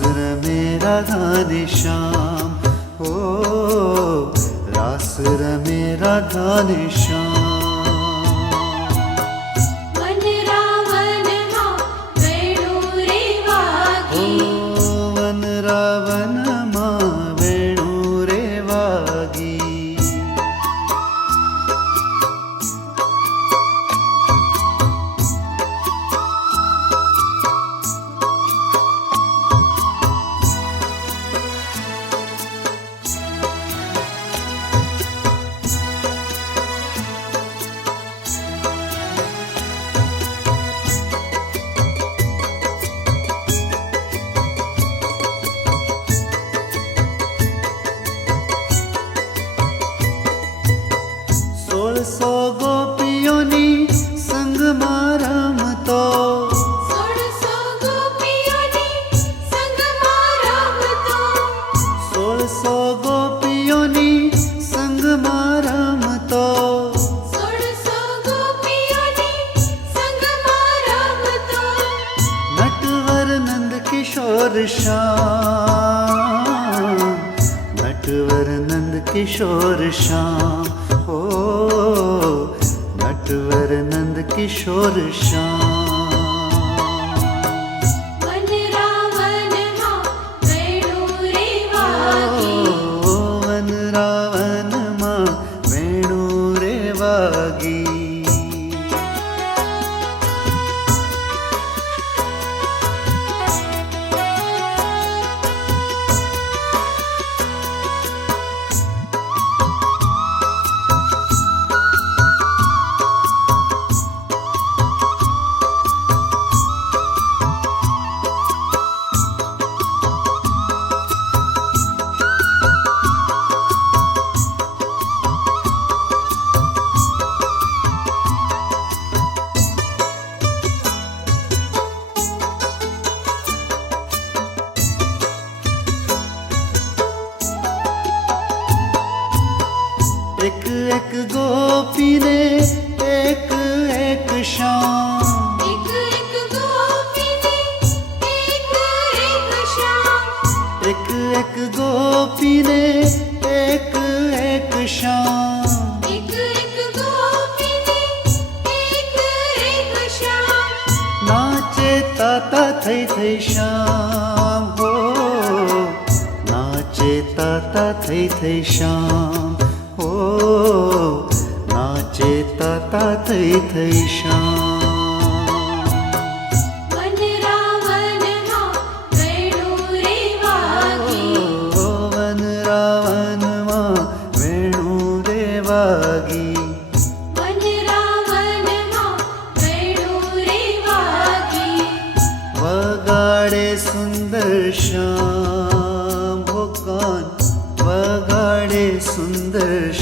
रमे राधा ने श्याम, ओ रास रमे राधा ने श्याम। वन रावण मां वेणु रे वागी, वन रावण मां वेणु रे वागी। सो गोपियोनी संग मारम तो, 1600 गोपियोनी संग मारम तो, 1600 गोपियोनी संग मारम तो। 1600 गोपियोनी संग मारम तो। नटवर नंद किशोर श्याम, नटवर नंद किशोर श्याम, ओ नटवर नंद किशोर श्याम। वन रावण मां वेणु रे वागी, ओ वन रावण मां वेणु रे वागी। एक एक गोपी ने एक एक श्याम, एक एक गोपी ने एक एक श्याम, एक एक गोपी ने एक एक श्याम। एक एक गोपी ने एक एक श्याम। नाचे ताता थई थई श्याम, हो नाचे ताता थई थई श्याम, हो नाचे ताता थई थई श्याम। वन रावण मां वेणु रे वागी, ओ वन रावण मां वेणु रे वागी। वन रावण मां वेणु रे वागी। वगाड़े सुंदर श्याम, हो कौन वगाड़े सुंदर